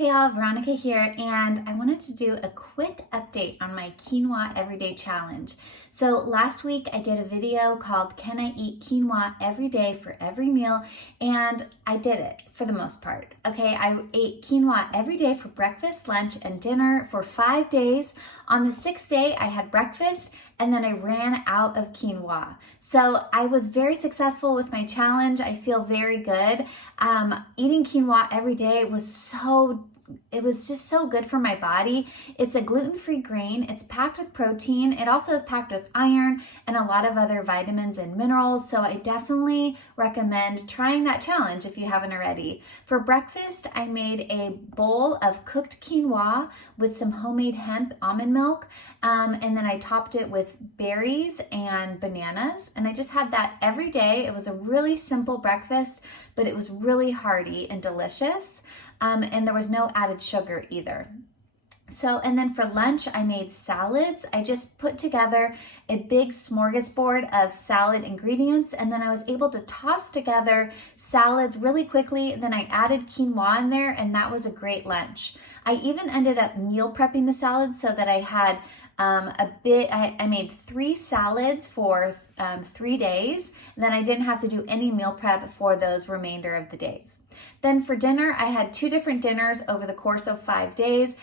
Hey y'all, Veronica here, and I wanted to do a quick update on my quinoa everyday challenge. So last week I did a video called Can I Eat Quinoa Every Day for Every Meal? And I did it for the most part. Okay, I ate quinoa every day for breakfast, lunch, and dinner for 5 days. On the 6th day I had breakfast and then I ran out of quinoa. So I was very successful with my challenge. I feel very good. Eating quinoa every day it was just so good for my body. It's a gluten-free grain. It's packed with protein. It also is packed with iron and a lot of other vitamins and minerals. So I definitely recommend trying that challenge if you haven't already. For breakfast, I made a bowl of cooked quinoa with some homemade hemp almond milk. And then I topped it with berries and bananas. And I just had that every day. It was a really simple breakfast, but it was really hearty and delicious. And there was no added sugar either. And then for lunch, I made salads. I just put together a big smorgasbord of salad ingredients, and then I was able to toss together salads really quickly. Then I added quinoa in there, and that was a great lunch. I even ended up meal prepping the salad so that I had I made 3 salads for 3 days, and then I didn't have to do any meal prep for those remainder of the days. Then for dinner, I had 2 different dinners over the course of 5 days.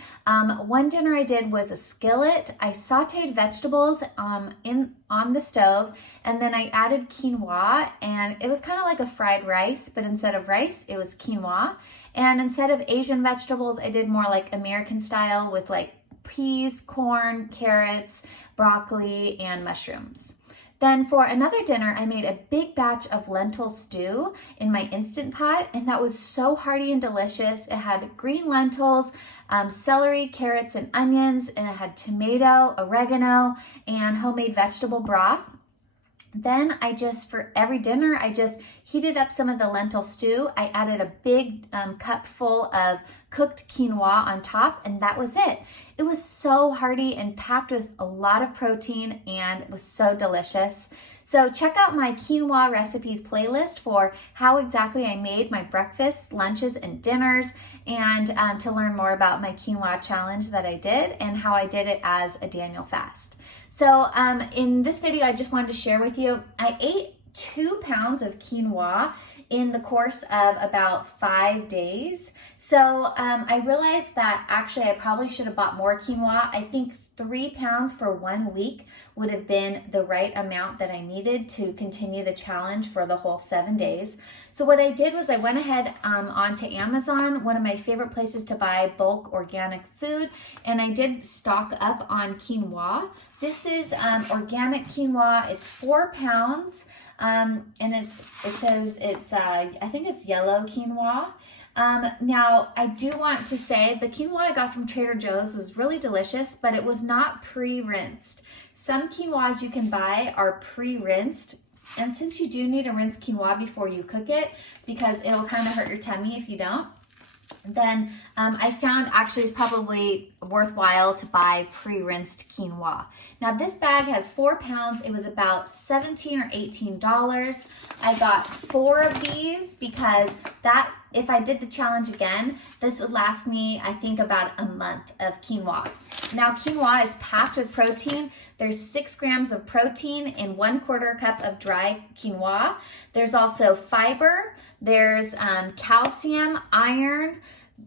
One dinner I did was a skillet. I sauteed vegetables on the stove, and then I added quinoa, and it was kind of like a fried rice, but instead of rice, it was quinoa. And instead of Asian vegetables, I did more like American style with like peas, corn, carrots, broccoli, and mushrooms. Then for another dinner, I made a big batch of lentil stew in my Instant Pot, and that was so hearty and delicious. It had green lentils, celery, carrots, and onions, and it had tomato, oregano, and homemade vegetable broth. Then for every dinner, I just heated up some of the lentil stew. I added a big cup full of cooked quinoa on top, and that was it. It was so hearty and packed with a lot of protein, and it was so delicious. So check out my quinoa recipes playlist for how exactly I made my breakfasts, lunches, and dinners, and to learn more about my quinoa challenge that I did and how I did it as a Daniel fast. So in this video, I just wanted to share with you, I ate 2 pounds of quinoa in the course of about 5 days. So I realized that actually I probably should have bought more quinoa. I think 3 pounds for 1 week would have been the right amount that I needed to continue the challenge for the whole 7 days. So what I did was I went ahead onto Amazon, one of my favorite places to buy bulk organic food, and I did stock up on quinoa. This is organic quinoa. It's 4 pounds, and it says it's I think it's yellow quinoa. Now, I do want to say the quinoa I got from Trader Joe's was really delicious, but it was not pre-rinsed. Some quinoas you can buy are pre-rinsed, and since you do need to rinse quinoa before you cook it, because it'll kind of hurt your tummy if you don't, then I found actually it's probably worthwhile to buy pre-rinsed quinoa. Now this bag has 4 pounds. It was about $17 or $18. I got 4 of these because if I did the challenge again, this would last me, I think, about a month of quinoa. Now quinoa is packed with protein. There's 6 grams of protein in 1/4 cup of dry quinoa. There's also fiber. There's calcium, iron,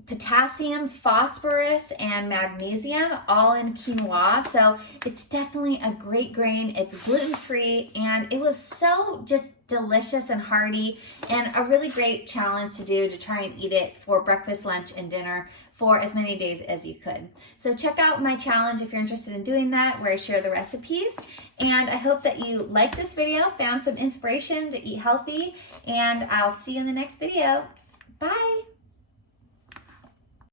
potassium, phosphorus, and magnesium, all in quinoa. So it's definitely a great grain. It's gluten-free, and it was so just delicious and hearty, and a really great challenge to do to try and eat it for breakfast, lunch, and dinner for as many days as you could. So check out my challenge if you're interested in doing that, where I share the recipes. And I hope that you liked this video, found some inspiration to eat healthy, and I'll see you in the next video. Bye.